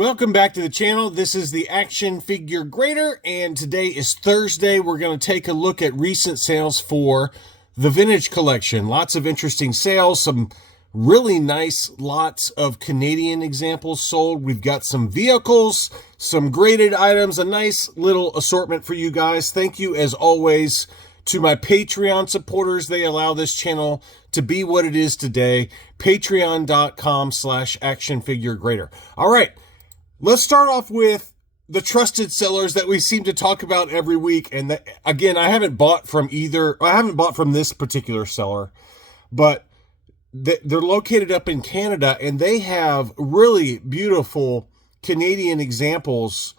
Welcome back to the channel. This is the Action Figure Grader, and today is Thursday. We're going to take a look at recent sales for the vintage collection. Lots of interesting sales, some really nice lots of Canadian examples sold. We've got some vehicles, some graded items, a nice little assortment for you guys. Thank you, as always, to my Patreon supporters. They allow this channel to be what it is today. Patreon.com/actionfiguregrader. All right. Let's start off with the trusted sellers that we seem to talk about every week. And again, I haven't bought from this particular seller, but they're located up in Canada, and they have really beautiful Canadian examples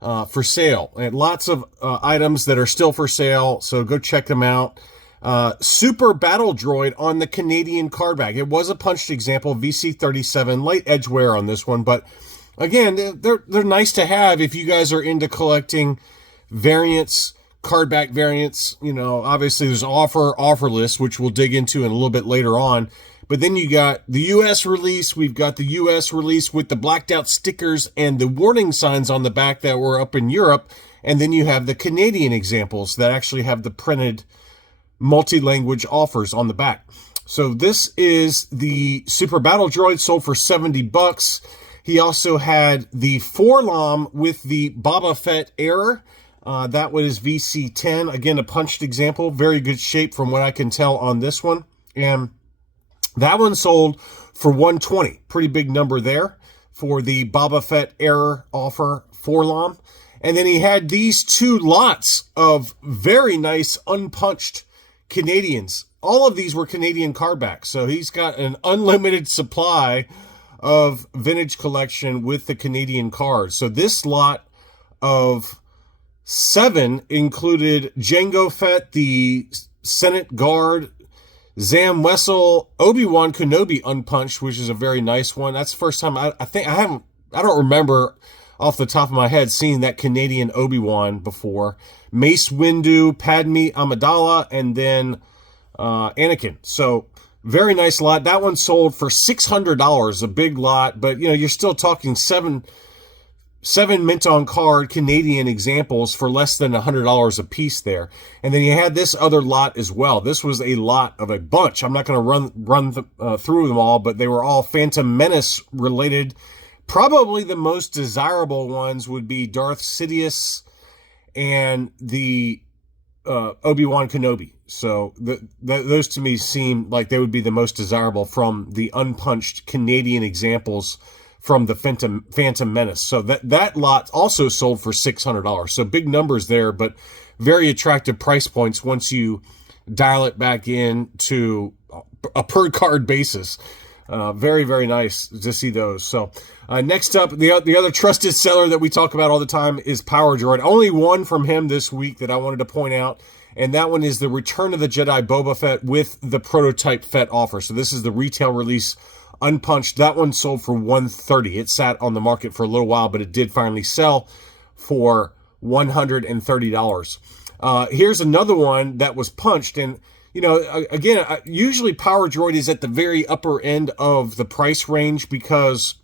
for sale, and lots of items that are still for sale. So go check them out. Super Battle Droid on the Canadian card bag. It was a punched example, VC37, light edge wear on this one, but again, they're nice to have if you guys are into collecting variants, card back variants. You know, obviously there's Offerless, which we'll dig into in a little bit later on. But then you got the US release. We've got the US release with the blacked out stickers and the warning signs on the back that were up in Europe. And then you have the Canadian examples that actually have the printed multi-language offers on the back. So this is the Super Battle Droid, sold for $70. He also had the Forlom with the Boba Fett error. That was VC10. Again, a punched example. Very good shape from what I can tell on this one. And that one sold for $120. Pretty big number there for the Boba Fett error offer Forlom. And then he had these two lots of very nice unpunched Canadians. All of these were Canadian card backs. So he's got an unlimited supply of vintage collection with the Canadian cards. So this lot of 7 included Jango Fett, the Senate Guard, Zam Wessel, Obi-Wan Kenobi unpunched, which is a very nice one. That's the first time I don't remember off the top of my head seeing that Canadian Obi-Wan before. Mace Windu, Padme Amidala, and then Anakin. So very nice lot. That one sold for $600, a big lot, but you know, you're still talking seven mint on card Canadian examples for less than $100 a piece there. And then you had this other lot as well. This was a lot of a bunch. I'm not going to run through them all, but they were all Phantom Menace related. Probably the most desirable ones would be Darth Sidious and the Obi-Wan Kenobi. So those to me seem like they would be the most desirable from the unpunched Canadian examples from the Phantom Menace. So that lot also sold for $600. So big numbers there, but very attractive price points once you dial it back in to a per card basis. Very, very nice to see those. So next up, the other trusted seller that we talk about all the time is Power Droid. Only one from him this week that I wanted to point out, and that one is the Return of the Jedi Boba Fett with the prototype Fett offer. So this is the retail release unpunched. That one sold for $130. It sat on the market for a little while, but it did finally sell for $130. Here's another one that was punched, and you know, again, usually Power Droid is at the very upper end of the price range because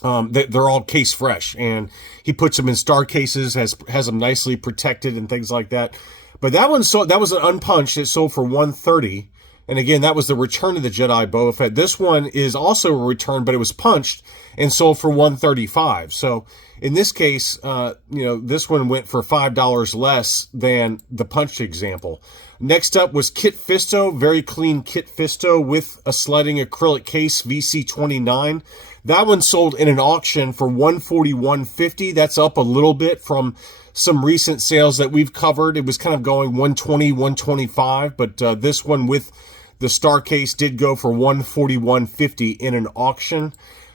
they're all case fresh, and he puts them in star cases, has them nicely protected and things like that. But that one sold, that was an unpunched. It sold for $130. And again, that was the Return of the Jedi Boba Fett. This one is also a return, but it was punched and sold for $135. So in this case, you know, this one went for $5 less than the punched example. Next up was Kit Fisto, very clean Kit Fisto with a sliding acrylic case, VC29. That one sold in an auction for $141.50. That's up a little bit from some recent sales that we've covered. It was kind of going $120, $125, but this one with the star case did go for $141.50 in an auction.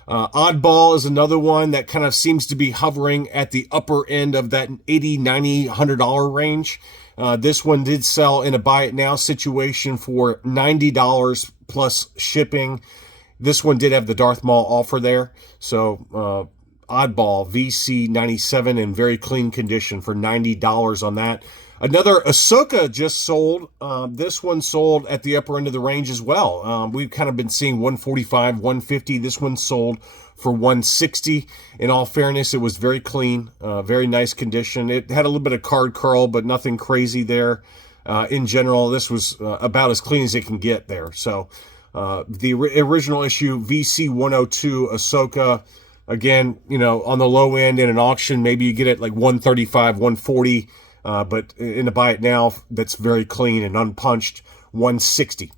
Oddball is another one that kind of seems to be hovering at the upper end of that $80, $90, $100 range. This one did sell in a buy it now situation for $90 plus shipping. This one did have the Darth Maul offer there. So Oddball VC97 in very clean condition for $90 on that. Another Ahsoka just sold. This one sold at the upper end of the range as well. We've kind of been seeing 145, 150. This one sold for 160. In all fairness, it was very clean, very nice condition. It had a little bit of card curl, but nothing crazy there. In general, this was about as clean as it can get there. So the original issue, VC 102 Ahsoka, again, on the low end in an auction, maybe you get it like 135, 140. But in the buy it now, that's very clean and unpunched, 160.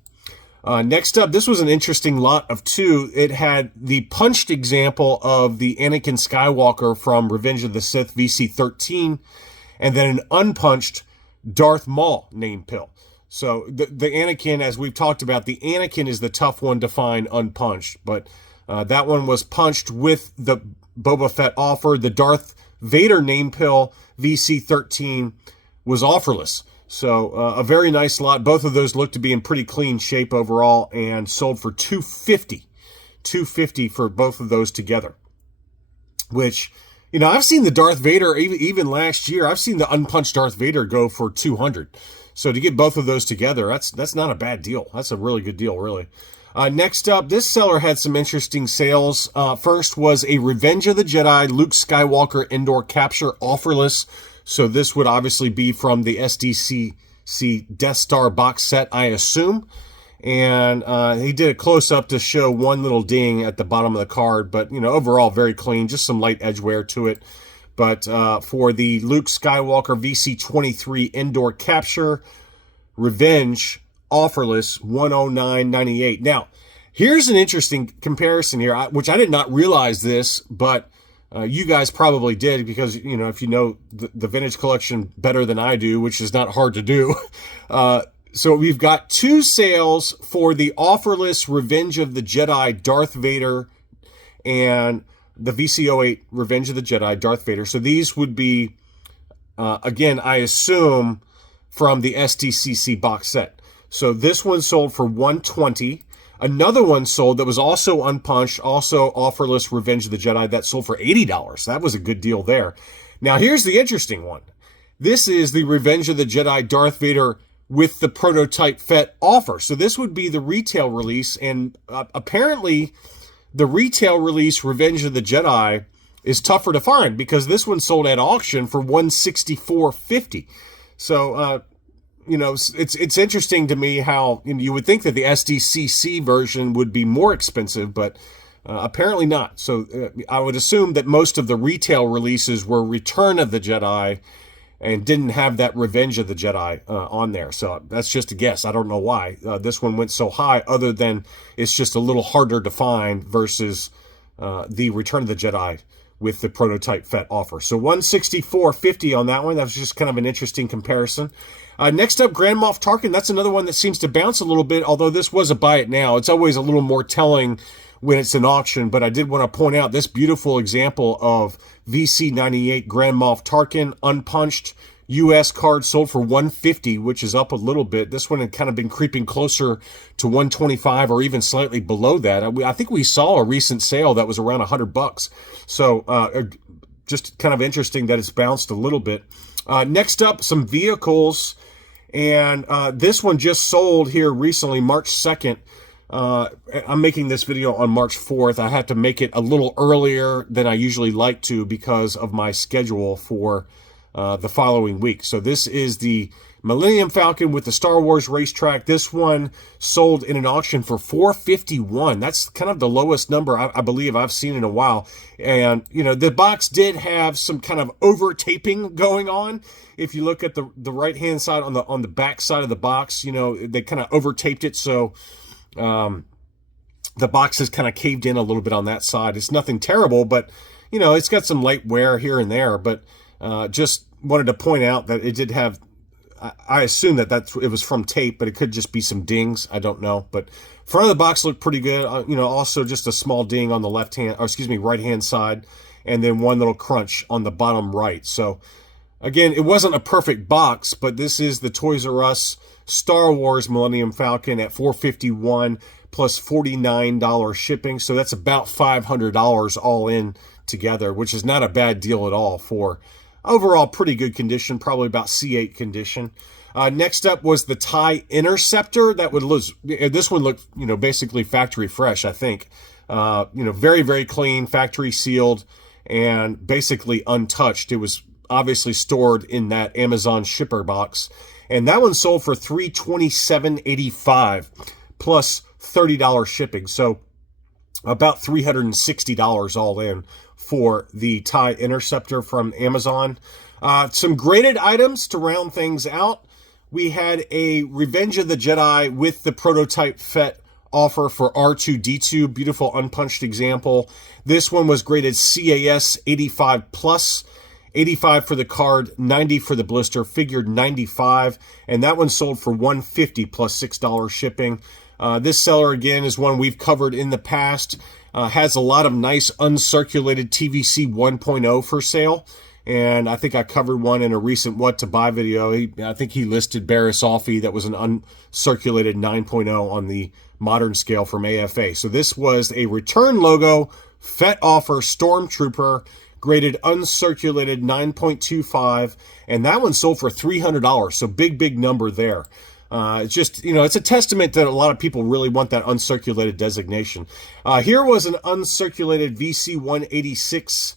Next up, this was an interesting lot of two. It had the punched example of the Anakin Skywalker from Revenge of the Sith VC13, and then an unpunched Darth Maul name pill. So the Anakin, as we've talked about, the Anakin is the tough one to find unpunched, but that one was punched with the Boba Fett offer. The Darth Vader name pill VC13 was offerless. So a very nice lot. Both of those look to be in pretty clean shape overall and sold for $250 for both of those together. Which, I've seen the Darth Vader, even last year, I've seen the unpunched Darth Vader go for $200. So to get both of those together, that's not a bad deal. That's a really good deal, really. Next up, this seller had some interesting sales. First was a Revenge of the Jedi Luke Skywalker indoor capture offerless. So this would obviously be from the SDCC Death Star box set, I assume. And he did a close-up to show one little ding at the bottom of the card. But, overall, very clean. Just some light edge wear to it. But for the Luke Skywalker VC23 indoor capture, Revenge offerless, $109.98. Now, here's an interesting comparison here, which I did not realize this, but you guys probably did because, if you know the vintage collection better than I do, which is not hard to do. So we've got two sales for the offerless Revenge of the Jedi Darth Vader and the VC08 Revenge of the Jedi Darth Vader. So these would be, again, I assume, from the SDCC box set. So this one sold for $120. Another one sold that was also unpunched, also offerless Revenge of the Jedi, that sold for $80. That was a good deal there. Now, here's the interesting one. This is the Revenge of the Jedi Darth Vader with the prototype FET offer. So this would be the retail release, and apparently the retail release Revenge of the Jedi is tougher to find because this one sold at auction for $164.50. So, it's interesting to me how you would think that the SDCC version would be more expensive, but apparently not. So I would assume that most of the retail releases were Return of the Jedi and didn't have that Revenge of the Jedi on there. So that's just a guess. I don't know why this one went so high, other than it's just a little harder to find versus the Return of the Jedi with the prototype FET offer. So $164.50 on that one. That was just kind of an interesting comparison. Next up, Grand Moff Tarkin. That's another one that seems to bounce a little bit, although this was a buy it now. It's always a little more telling when it's an auction, but I did want to point out this beautiful example of VC98 Grand Moff Tarkin, unpunched, U.S. card sold for $150, which is up a little bit. This one had kind of been creeping closer to $125 or even slightly below that. I think we saw a recent sale that was around $100. So just kind of interesting that it's bounced a little bit. Next up, some vehicles, and this one just sold here recently, March 2nd. I'm making this video on March 4th. I have to make it a little earlier than I usually like to because of my schedule for the following week. So this is the Millennium Falcon with the Star Wars racetrack. This one sold in an auction for $451. That's kind of the lowest number I believe I've seen in a while. And, the box did have some kind of over-taping going on. If you look at the right-hand side on the back side of the box, they kind of over-taped it. So the box has kind of caved in a little bit on that side. It's nothing terrible, but, it's got some light wear here and there. But just wanted to point out that it did have, I assume that it was from tape, but it could just be some dings. I don't know. But front of the box looked pretty good. Also just a small ding on the right-hand side, and then one little crunch on the bottom right. So again, it wasn't a perfect box, but this is the Toys R Us Star Wars Millennium Falcon at $451 plus $49 shipping. So that's about $500 all in together, which is not a bad deal at all for overall pretty good condition, probably about C8 condition. Next up was the TIE Interceptor. This one looked, basically factory fresh, I think. Very, very clean, factory sealed, and basically untouched. It was obviously stored in that Amazon shipper box. And that one sold for $327.85 plus $30 shipping. So about $360 all in for the TIE Interceptor from Amazon. Some graded items to round things out. We had a Revenge of the Jedi with the prototype FET offer for R2-D2. Beautiful unpunched example. This one was graded CAS 85 plus. 85 for the card, 90 for the blister, figured 95, and that one sold for $150 plus $6 shipping. This seller, again, is one we've covered in the past. Has a lot of nice uncirculated TVC 1.0 for sale, and I think I covered one in a recent What to Buy video. I think he listed Barris Offie that was an uncirculated 9.0 on the modern scale from AFA. So this was a return logo, FET offer, Stormtrooper, graded uncirculated 9.25, and that one sold for $300. So big number there. It's just, it's a testament that a lot of people really want that uncirculated designation. Here was an uncirculated VC 186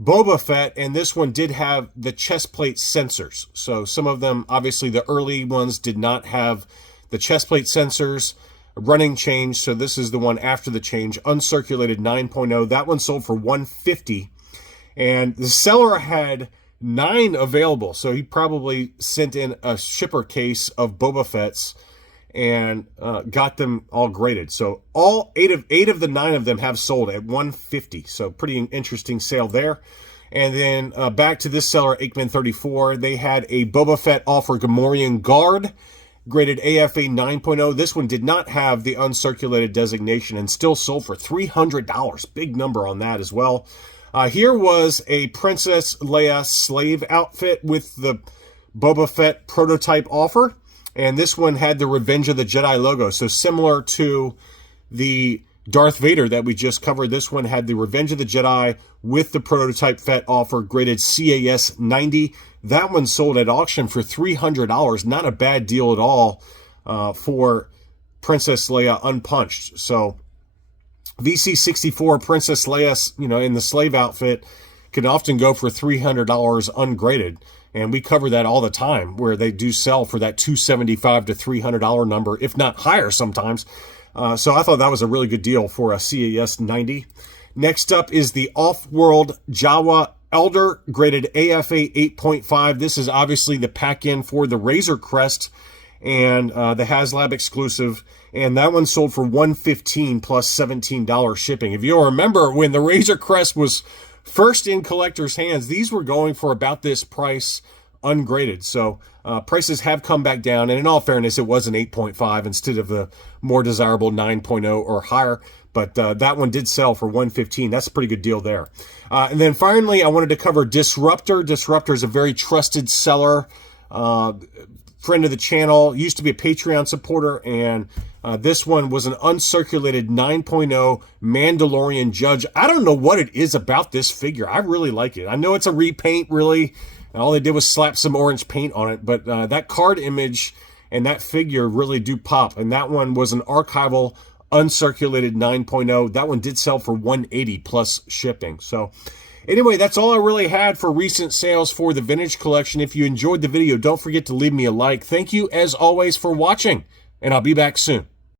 Boba Fett, and this one did have the chest plate sensors. So some of them, obviously the early ones did not have the chest plate sensors. Running change, so this is the one after the change, uncirculated 9.0. That one sold for $150. And the seller had 9 available, so he probably sent in a shipper case of Boba Fett's and got them all graded. So all 8 of the 9 of them have sold at $150. So pretty interesting sale there. And then back to this seller, Aikman 34. They had a Boba Fett offer Gamorrean Guard, graded AFA 9.0. This one did not have the uncirculated designation and still sold for $300. Big number on that as well. Here was a Princess Leia slave outfit with the Boba Fett prototype offer. And this one had the Revenge of the Jedi logo. So similar to the Darth Vader that we just covered, this one had the Revenge of the Jedi with the prototype FET offer, graded CAS 90. That one sold at auction for $300. Not a bad deal at all for Princess Leia unpunched. So VC64 Princess Leia, in the slave outfit, can often go for $300 ungraded. And we cover that all the time, where they do sell for that $275 to $300 number, if not higher sometimes. So I thought that was a really good deal for a CAS 90. Next up is the Off-World Jawa Elder, graded AFA 8.5. This is obviously the pack-in for the Razor Crest and the HasLab exclusive. And that one sold for $115 plus $17 shipping. If you'll remember, when the Razor Crest was first in collectors' hands, these were going for about this price ungraded. So prices have come back down. And in all fairness, it was an 8.5 instead of the more desirable 9.0 or higher. But that one did sell for $115. That's a pretty good deal there. And then finally, I wanted to cover Disruptor. Disruptor is a very trusted seller, friend of the channel, used to be a Patreon supporter, and this one was an uncirculated 9.0 Mandalorian Judge. I don't know what it is about this figure. I really like it. I know it's a repaint, really. All they did was slap some orange paint on it, but that card image and that figure really do pop. And that one was an archival uncirculated 9.0. That one did sell for $180 plus shipping. So anyway, that's all I really had for recent sales for the vintage collection. If you enjoyed the video, don't forget to leave me a like. Thank you, as always, for watching, and I'll be back soon.